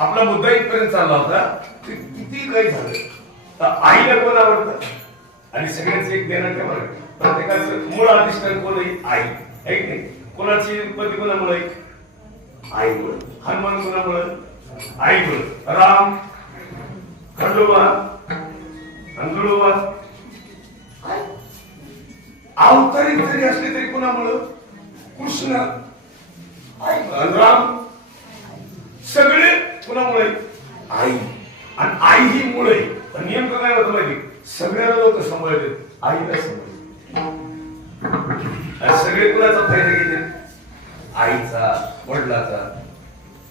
आपला मुद्दा इथपर्यंत चालला होता ते किती काही झालं. तर आईला कोण आवडतं? आणि सगळ्यांचं एक देणं ठेवा प्रत्येकाचं मूळ अधिष्ठान कोण आहे? आई. ऐक नाही? कोणाची उत्पत्ती कोणामुळे? आईमुळे हनुमान कोणामुळे? आईमुळे राम खंडोबा अंगुळोबा अवतरित जरी असले तरी कोणामुळं? कृष्ण. राम. सगळे कुणामुळे? आई. आणि आई ही मुळे पण नेमकं काय होतं माहिती? सगळ्याला लोक सांभाळले आईला सांभाळले सगळे कुणाचा फायदा घेते? आईचा वडिलाचा.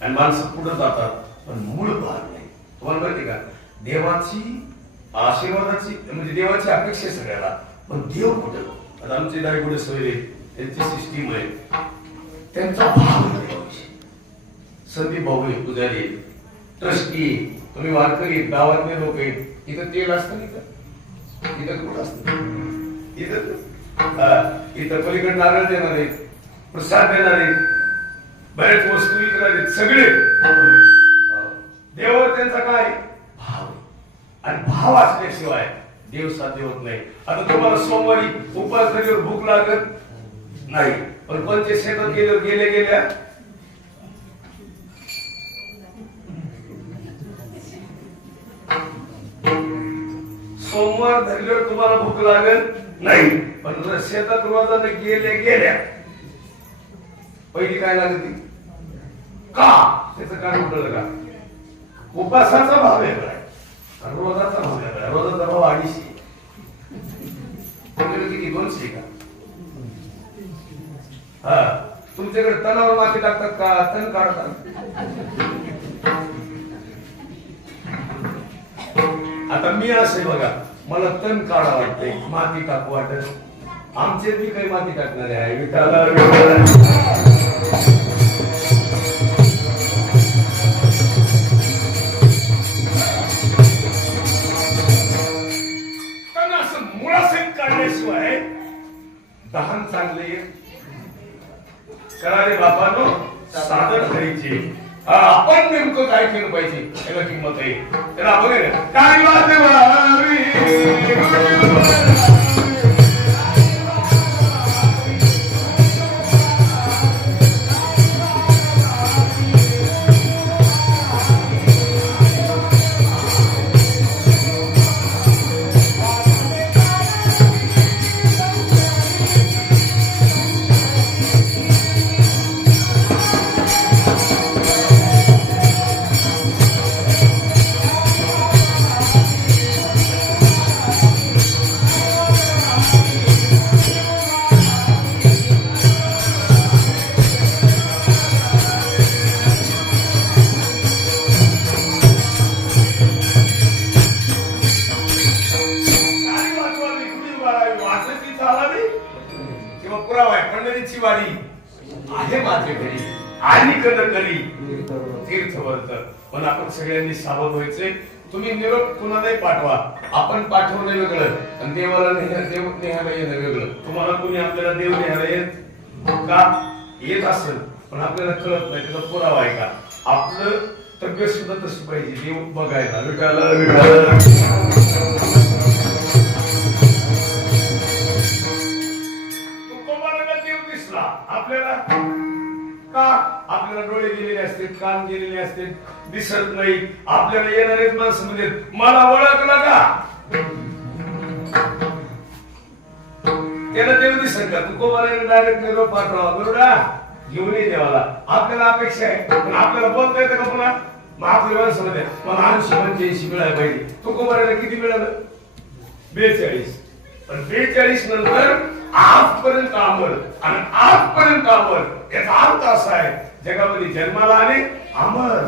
आणि माणसं पुढे जातात पण मूळ भाग नाही. तुम्हाला माहिती का? देवाची आशीर्वादाची म्हणजे देवाची अपेक्षा सगळ्याला पण देव कुठं? आता आमचे दाई पुढे सोयरे? त्यांची सिस्टीम आहे. त्यांचा भाव आहे. संदीप भाऊ आहे पुजारी ट्रस्टी तुम्ही वारकरी गावातले लोक आहेत. इथं तेल असतं इथं? इथं कुठं असत? इथं इथं पलीकडे नारळ देणार आहेत प्रसाद देणार आहेत बऱ्याच वस्तू विकणार आहेत सगळे. हो. देवावर त्यांचा काय? भाव आणि भाव असल्याशिवाय देव साध्य होत नाही. आता तुम्हाला सोमवारी उपास भूक लागत नाही. पण कोणत्या शेतात गेले गेले गेल्या भूक लागत नाही. पण रशियाचा शेतात गेल्या गेल्या. पहिली काय लागते का? त्याचं कारण कळलं का? उपासाचा भाव वेगळा आहे. रोजाचा भाव वेगळा आहे. रोजाचा भाव अडीचशे. किती? दोनशे का? हा. तुमच्याकडे तणावर माती टाकतात का? तण काढतात. आता मी असे बघा. मला तण काढा वाटतंय. माती टाकू वाटत. आमचे बी काही माती टाकणारे आहे. विठाला असं दहन चांगले करा रे बापानो सादर करायचे आपण नेमकं काय केलं पाहिजे? याला किंमत आहे. त्याला आपण काय काय वारी. आहे माझे घरी. आणि कद करी. तीर्थवर्त पण आपण सगळ्यांनी सावध व्हायचंय. तुम्ही निरोप कुणालाही पाठवा. आपण पाठवणे वेगळं. आणि देवाला देव नेहायला येणं वेगळं. तुम्हाला कुणी आपल्याला देव नेहायला येत? हो का? येत असेल. पण आपल्याला कळत नाही. त्याचा पुरावा आहे का? आपलं तब्येत सुद्धा तशी पाहिजे. देव बघायला. विटायला विटायला जीव दिसला आपल्याला का? आपल्याला डोळे गेलेले असतील कान गेलेले असतील दिसत नाही. आपल्याला येणारे माणसं म्हणजे मला ओळखला का? त्याला देव दिसत का? तुकोबाराला डायरेक्ट निरोप पाठवा. बरोबर घेऊन ये देवाला. आपल्याला अपेक्षा आहे. पण आपल्याला बोलता येतं का पुन्हा? मग आपल्या माणसं मध्ये मला ऐंशी पंच्याऐंशी मिळायला पाहिजे तुकोबाराला किती मिळालं? बेचाळीस. पण बेचाळीस नंतर आजपर्यंत अमर आणि आजपर्यंत अमर याचा अर्थ असा आहे जगामध्ये जन्माला आले अमर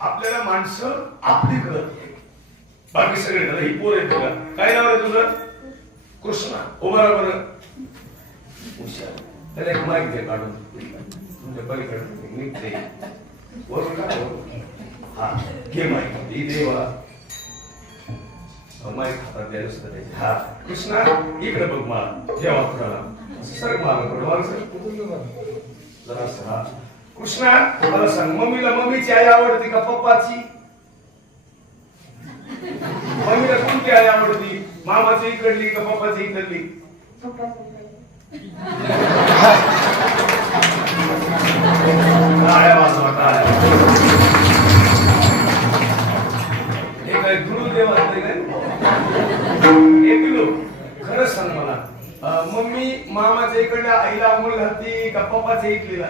आपल्याला माणसं आपली कळत बाकी सगळे झालं ही पोर आहे का काय नाव आहे तुझं? कृष्णा. हो, उभा राहा बरं हुशार. त्याला एक माहिती काढून. तुमच्या पलीकडे. निघते वरून हा. घे माईक ही देवा माईक हातात द्यायला सुद्धा हा कृष्णा इकडे बघ मला कुणाला सर मला थोडं मला सर जरा हा कृष्णा मला सांग मम्मीला मम्मीची आई आवडते का पप्पाची मम्मीला कोणती आई आवडती मामाची इकडली का पप्पाची इकडली काय काय खरंच सांग मला मम्मी मामाच्या इकडल्या आईला आंघोळ घालती का पप्पाच्या इकडलीला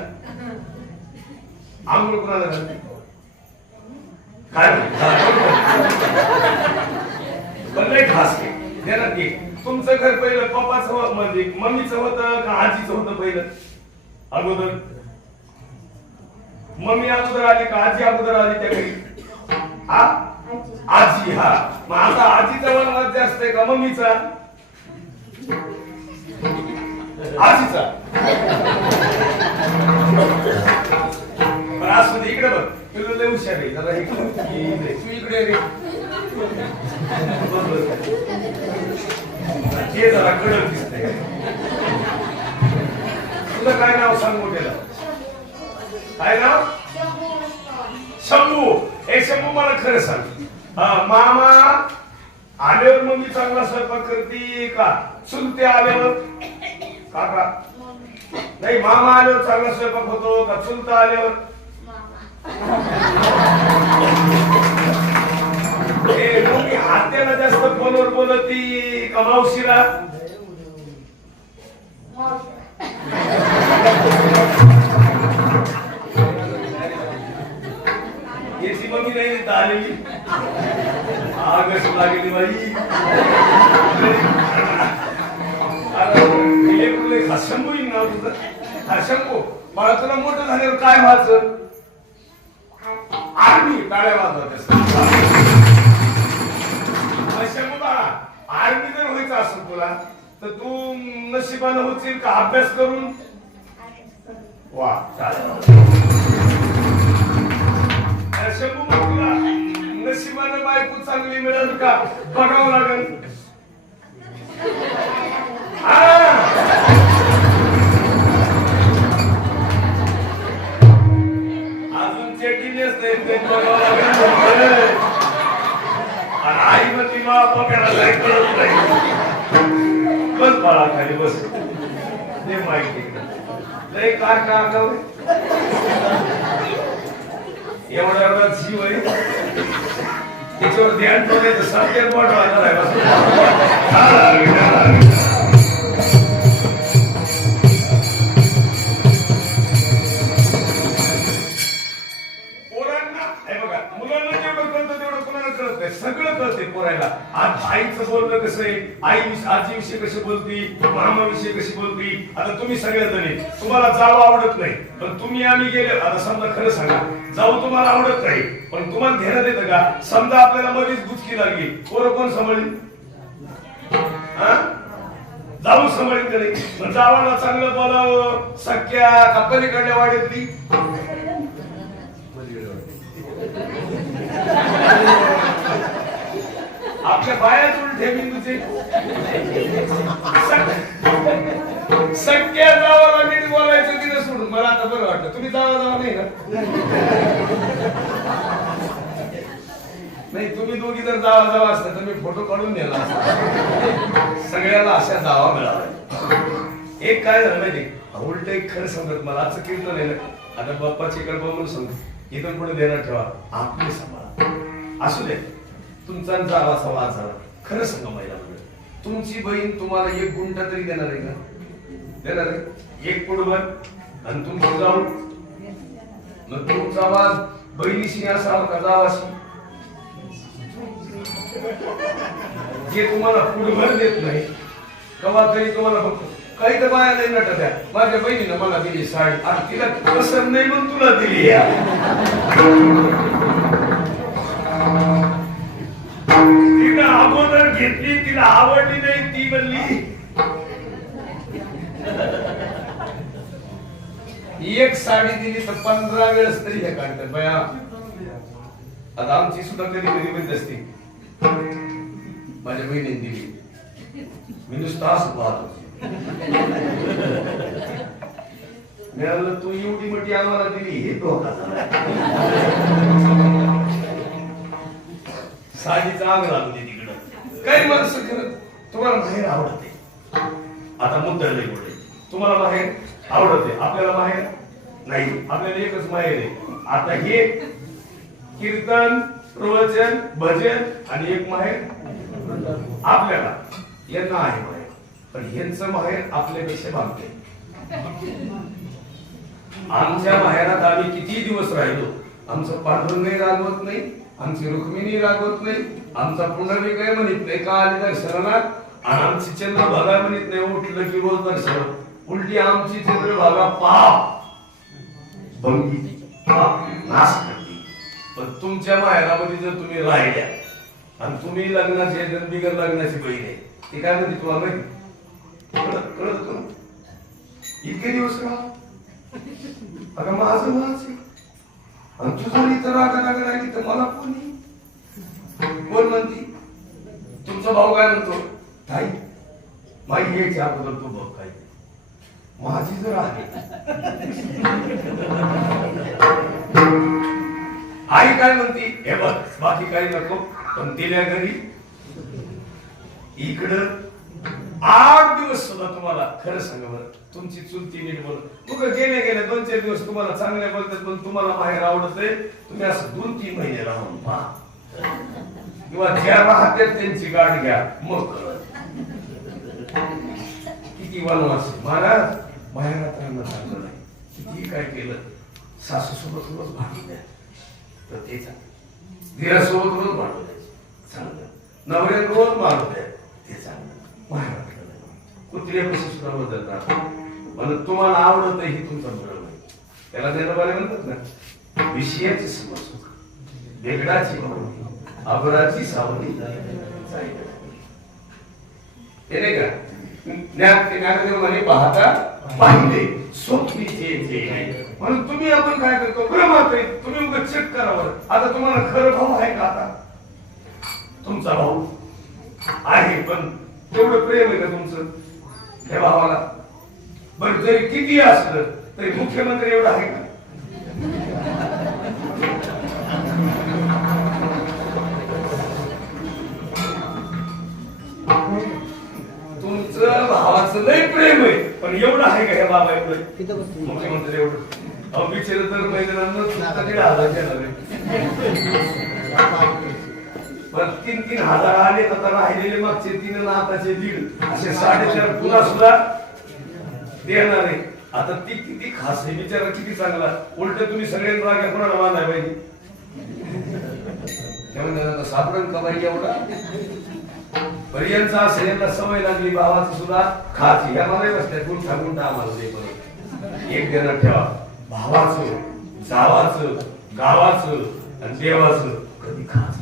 आंघोळ कुणाला घालते काय पण नाही खास घे घे तुमचं घर पहिलं पप्पाचं म्हणजे मम्मीचं होतं का आजीचं होतं पहिलं अगोदर मम्मी अगोदर आली का? आजी अगोदर आली त्या घरी? हा? आजी हा. मग आता आजीचा वनवास जास्त आहे का मम्मीचा? आजीचा? पण असू दे इकडे बघ. तुला लय हुशार आहे. जरा इकडे. तू इकडे रे. हे जरा कडक दिसते तुझं काय नाव सांग मोठ्याला? काय नाव शंभू हे शंभू मला खरं सांग. हा, मामा आल्यावर मग मी चांगला स्वयंपाक करते का? चुलते आल्यावर. काका. नाही मामा आल्यावर चांगला स्वयंपाक होतो का? चुलता आल्यावर. ए हात्याला जास्त फोनवर बोलती का मावशीला? आलेली आगस लागली बाई. इलेक्ट्रॉनिक हा शंभू नाव तुझं. हा शंभू मला तुला मोठं झाल्यावर काय व्हायचं? आर्मी टाळ्या वाजवत हा, शंभू बाळा आर्मी जर व्हायचं असेल तुला तर तू नशिबानं होतील का? अभ्यास करून. वा टाळ्या वाजवा. शंभू नशिबानं बायको चांगली मिळेल का? बघावं लागेल. अजून चेटीनेच नाही ते बघावं लागेल. आई मग मा पकडा लय कळत नाही. बस बाळा खाली बस. ते माहिती लय कार का आगाऊ एवढा जीव आहे. त्याच्यावर ध्यान ठेवले तर सत्य पाठवायला आहे आईचं बोलणं कसं आहे? आई आजी विषयी कशी बोलती? मामा कशी बोलती? आता तुम्ही सगळ्या जणी तुम्हाला जावं आवडत नाही. पण तुम्ही आम्ही गेले आता समजा खरं सांगा. जाऊ तुम्हाला आवडत नाही पण तुम्हाला ध्यानात येतं का? समजा आपल्याला मधीच दुचकी लागली. पोरं कोण सांभाळली हा? जाऊ सांभाळीकडे पण जावाला चांगलं बोलावं सख्या कपलीकडल्या ती आपल्या बाया उलटे बिंदूचे संख्या जावाला नीट बोलायचं की सोडून. मला आता बरं वाटतं तुम्ही जावा जावा नाही ना? नाही तुम्ही दोघी जर जावा जावा असता तर मी फोटो काढून नेला असता. सगळ्याला अशा जावा मिळाला एक काय झालं माहिती उलट एक खरं समजत मला. असं कीर्तन आहे ना. आता बाप्पाची कडबा म्हणून समज इथून पुढे देणार ठेवा. आपले सांभाळा असू दे. तुमचा आणि जावा संवाद झाला. खरं सांगा महिला तुमची बहीण तुम्हाला एक गुंठा तरी देणार आहे का? देणार आहे. एक कुडभर आणि तुमचं जाऊ मग तुमचा आवाज बहिणीशी असावा का जावाशी. जे तुम्हाला कुडभर देत नाही कवा तरी तुम्हाला फक्त काही तर बाया नाही नटत आहे. माझ्या बहिणीनं मला दिली साडी. आणि तिला पसंत नाही म्हणून तुला दिली या अगोदर घेतली तिला आवडली नाही ती म्हणली एक साडी दिली तर पंधरा वेळेस तरी हे काढतात बया. आता आमची सुद्धा कधी कधी बंद असते. माझ्या बहिणीने दिली. मी नुसता असं पाहतो मिळालं तू एवढी मोठी आम्हाला दिली हे तो साडीचा आग लागली. काही माणसं करत तुम्हाला बाहेर आवडते. आता मुद्दा नाही बोलले. तुम्हाला बाहेर आवडते आपल्याला बाहेर नाही. आपल्याला एकच माहेर आहे. आता हे कीर्तन प्रवचन भजन आणि एक माहेर आपल्याला यांना आहे माहेर. पण यांचं माहेर आपल्यापेक्षा भागते आमच्या माहेरात आम्ही किती दिवस राहिलो? आमचं पांडुरंगही रागवत नाही आमची रुक्मिणी रागवत नाही आमचा पुनर्वी काय म्हणत नाही का आली दर्शनाला आणि आमची चंद्रभागा म्हणत नाही उठलं की रोज दर्शन उलटी आमची चंद्रभागा पाप. भंगी. पाप. नाश करते. पण तुमच्या माहेरामध्ये जर तुम्ही राहिल्या आणि तुम्ही लग्नाचे बिगर लग्नाची बहीण आहे ते काय म्हणते तुम्हाला माहिती? कळत कळत तुला इतके दिवस का अगं माझं माझ आणि तुझं इतर रागा रागा राहिली तर मला कोणी म्हणती तुमचा भाऊ काय म्हणतो? ताई माई यायच्या अगोदर तू बघ काय माझी जर आहे. आई काय म्हणती? हे बघ बाकी काही नको पण दिल्या घरी. इकडं आठ दिवस सुद्धा तुम्हाला खरं सांगा बरं तुमची चुलती नीट बोल. मग गेले गेले दोन चार दिवस तुम्हाला चांगले बोलतात पण तुम्हाला बाहेर आवडत आहे तुम्ही असं दोन तीन महिने राहून पहा. किंवा ज्या राहत्यात त्यांची गाठ घ्या मग कळत किती वनवास. आहे. महाराज बाहेरात राहणं चांगलं नाही. किती काय केलं सासू सोबत रोज भांडून द्या. तर ते चांगलं. धीरासोबत रोज भांडू द्यायचं चांगलं. नवऱ्या रोज मारू द्या. ते चांगलं. बाहेर कुत्र्यापासून सुद्धा बदल राहतो. म्हणून तुम्हाला आवडत हे तुमचा बरं नाही. त्याला देणं बरे म्हणतात ना. विषयाची समज. वेगळाची अबराची सावली हे नाही का? ज्ञान ते ज्ञानदेव पाहता पाहिले. स्वप्नीचे जे आहे. म्हणून तुम्ही आपण काय करतो? बरं तुम्ही उगा चेक करावं आता तुम्हाला खरं भाऊ आहे का आता? तुमचा भाऊ आहे पण तेवढं प्रेम आहे का तुमचं? त्या भावाला. बरं जरी किती असलं तरी मुख्यमंत्री एवढं आहे का? भावाचं लय प्रेम आहे. पण एवढं आहे का ह्या बाबा एवढं मुख्यमंत्री एवढं. अहो बिचारे तर मैदानांना देणार आहे. पण तीन तीन हजार आले आता राहिलेले मागचे तीन आणि आताचे दीड. असे साडेचार पुन्हा सुद्धा देणार आहे. आता ती किती खास आहे बिचारा किती चांगला. उलट तुम्ही सगळ्यांना राग्या कोणाला बांधाय पाहिजे? त्यामुळे साधारण कमाई एवढा? पर्यंतचा सगळ्यांना सवय लागली भावाचं सुद्धा खात या मागे बसल्या गुंठा गुंठा आम्हाला दे बरं एक जण ठेवा. भावाचं जावाचं गावाचं आणि देवाचं कधी खाच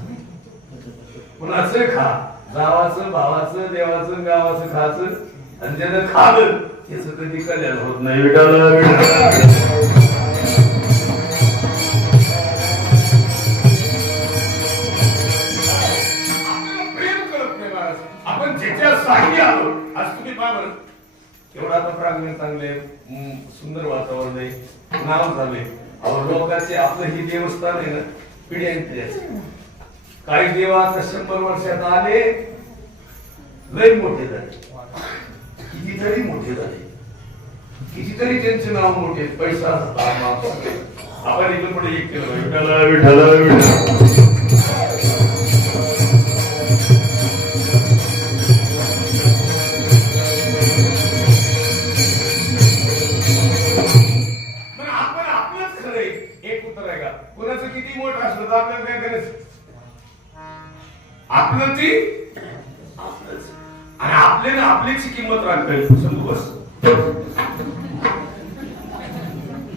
कुणाचं खा? जावाचं भावाचं देवाचं गावाचं खाचं आणि त्यानं खाल त्याच कधी कल्याण होत नाही. एवढा आता प्रांगण चांगले सुंदर वातावरण आहे नाव झाले. लोकांचे आपलं ही देवस्थान आहे ना पिढ्यांचे. काही देव आता शंभर वर्षात आले लय मोठे झाले. कितीतरी मोठे झाले. कितीतरी त्यांचे नाव मोठे पैसा आपण इकडे पुढे एक केलं. विठाला विठाला विठाला तर आपल्याला काय करायचं? आपलं ती आपलंच आणि आपल्याला आपलीची किंमत राखता समजू बस.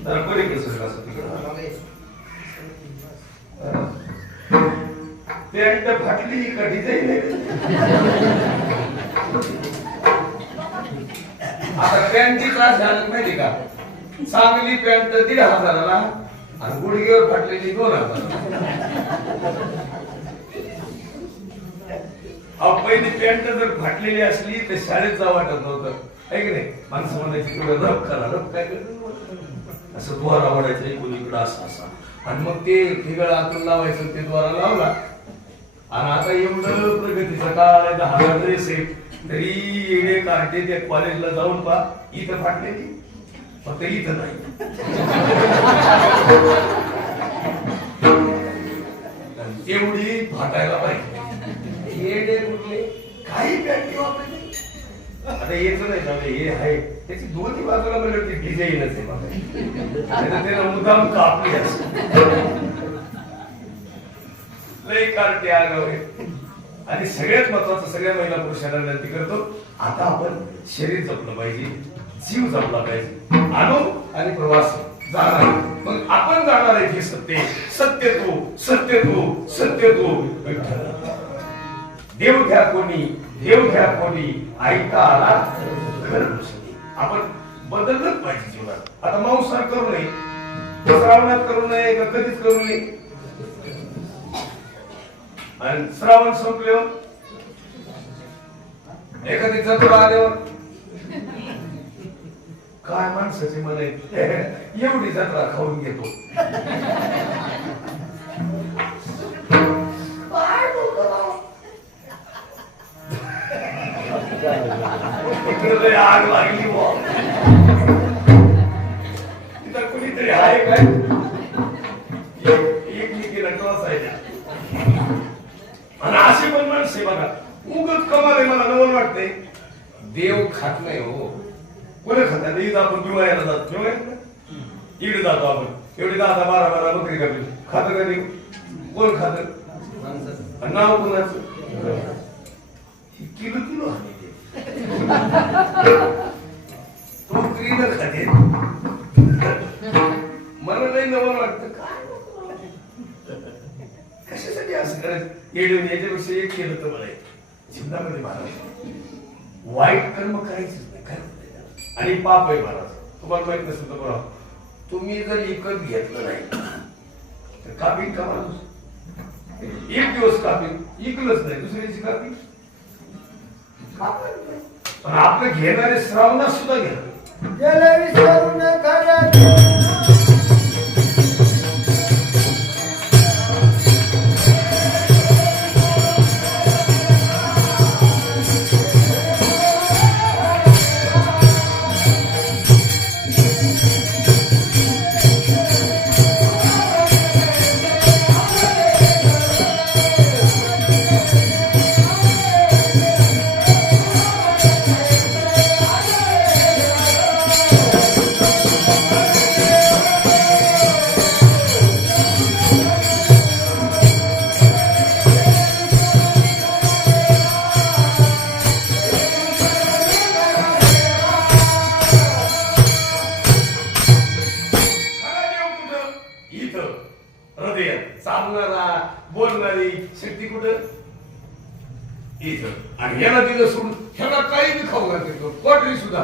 तर कोणी कसं असं तिकडं? पॅन्ट फाटली का डिझाईन आहे आता पॅन्टची क्लास झाला माहिती का? चांगली पॅन्ट दीड हजाराला. आणि गुडघेवर फाटलेली दोन हजार पहिली पॅन्ट जर फाटलेली असली तर शाळेत जा वाटत नव्हतं. आहे की नाही? माणसं म्हणायची तुला रब करा रब काय असं द्वार आवडायचं इकडून इकडं असं असा. आणि मग ते ठिकाण आतून लावायचं ते द्वारा लावला. आणि आता एवढं प्रगतीचं काळ आहे दहा हजार ड्रेस आहे तरी येणे कार्टे त्या कॉलेजला जाऊन पा इथं फाटलेली. फक्त इथं नाही. एवढी फाटायला पाहिजे. कुठले काही पॅन्टी वापरली आता येत नाही दे, हे आहे. त्याची दोन्ही बाजूला म्हणजे ती डिझाईनच आहे बघा. नाहीतर त्याला मुद्दाम कापली असं लय कार्टे आगाव. आहे आणि सगळ्यात महत्वाचं सगळ्या महिला पुरुषांना विनंती करतो आता आपण शरीर जपलं पाहिजे. जीव जपला पाहिजे. आलो आणि प्रवास जाणार मग आपण जाणार आहे हे सत्य सत्य तो सत्य तो सत्य तो. देव घ्या कोणी देव घ्या कोणी ऐका आला घर आपण बदललंच पाहिजे जीवनात. आता मांसाहार करू नये. श्रावणात करू नये का कधीच करू नये? आणि श्रावण संपल्यावर एखादी जत्रा आल्यावर काय माणसाचे आहे एवढी जत्रा खाऊन घेतो. आग लागली. केलं येडून याच्यापेक्षा एक केलं तर मला जीवनामध्ये महाराज वाईट कर्म करायचंच नाही खरं आणि पाप आहे महाराज तुम्हाला माहीत नसेल तर बरं तुम्ही जर विकत घेतलं नाही तर कापी का माणूस? एक दिवस कापी इकलंच नाही दुसऱ्याची दिवशी कापेल पण आपलं घेणारे श्रावणात सुद्धा घेणार हृदयात चालणारा बोलणारी शक्ती कुठं? इथं. आणि याला तिथं सोडून ह्याला काही बी खाऊ घालतो कोटरी सुद्धा.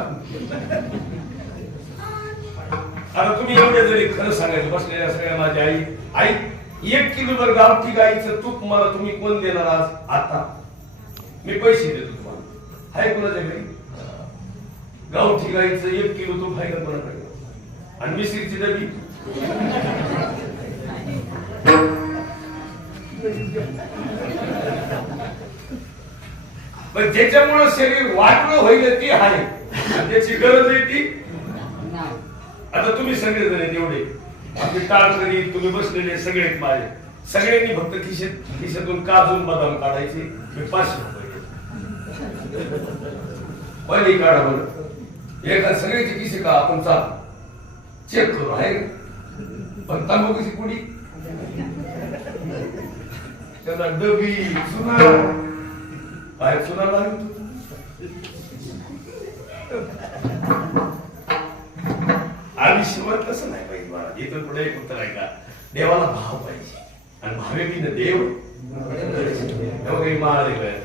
आता तुम्ही एवढे जरी खरं सांगायचं बसलेल्या सगळ्या माझी आई आई एक किलो जर गावठी गाईचं तूप मला तुम्ही कोण देणार आज? आता. मी पैसे देतो तुम्हाला. हाय कोणाच्या घरी? गावठी गाईचं एक किलो तूप आहे का कोणाकडे? आणि मिसरीची डबी? पण ज्याच्यामुळे शरीर वाटणं होईल ती आहे. ज्याची गरज आहे ती? आता तुम्ही सगळे जण एवढे. आपली टाळकरी तुम्ही बसलेले सगळे माझे सगळ्यांनी फक्त खिशेत खिशातून काजून बदाम काढायचे. मी पाचशे रुपये. पहिले काढा बरं. एका सगळ्याची किशी का? आपण चाल. चेक करू आहे? पण तांबूची पुडी? त्याला डबी चुना. बाहेर चुना लागली आणि शिवाय तसं नाही पाहिजे महाराज इथून पुढे एक उत्तर आहे का? देवाला भाव पाहिजे. आणि भावे बिन देव. एवढे महाराज आहे.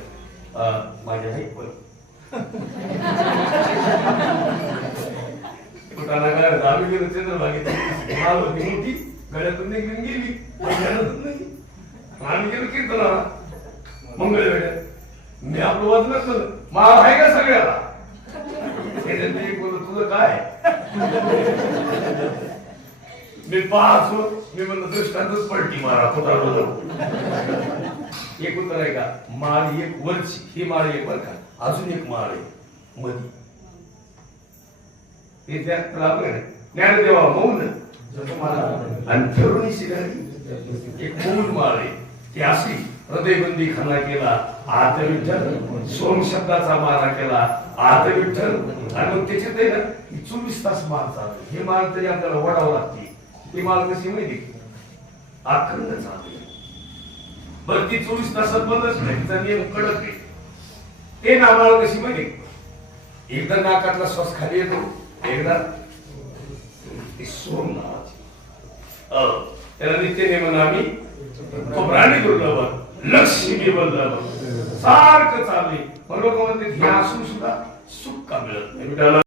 अं, माझे पण. कुठाला काय आम्ही गेलो चंद्रभागेत. होती गळ्यातून निघून गेली पण नाही. आम्ही गेलो कीर्तनाला मंगळवेड्यात मी आपलं वजनच केलं मार आहे का सगळ्याला? त्याच्यात तुझं काय? मी पाहतो. मी म्हणलं दृष्टांतच पलटी मारा कुठं एक उत्तर आहे का? माळ एक वरची ही माळ एक बर का अजून एक माळ आहे मधी. ते त्यात लागलं ज्ञानदेवा मौन. आणि तरुणी शिकारी एक मौन माळ आहे. ती हृदयबंदी खाना केला आत विठ्ठल सोम शब्दाचा मारा केला आत विठ्ठल आणि मग त्याच्यात आहे ना चोवीस तास मार चालू हे मार तरी आपल्याला वडावं लागते. ती मार कशी माहिती अखंड चालते. बरं ती चोवीस तासात बंदच नाही. तिचा नियम कडक आहे. ते नामाला कशी माहिती एकदा नाकातला श्वास खाली येतो एकदा सोम नावाची. त्याला नित्य नेमन आम्ही तो गुरुलावर लक्ष्मी बदलावर सारखं चालले पण लोक म्हणते हे असून सुद्धा सुख का मिळत नाही?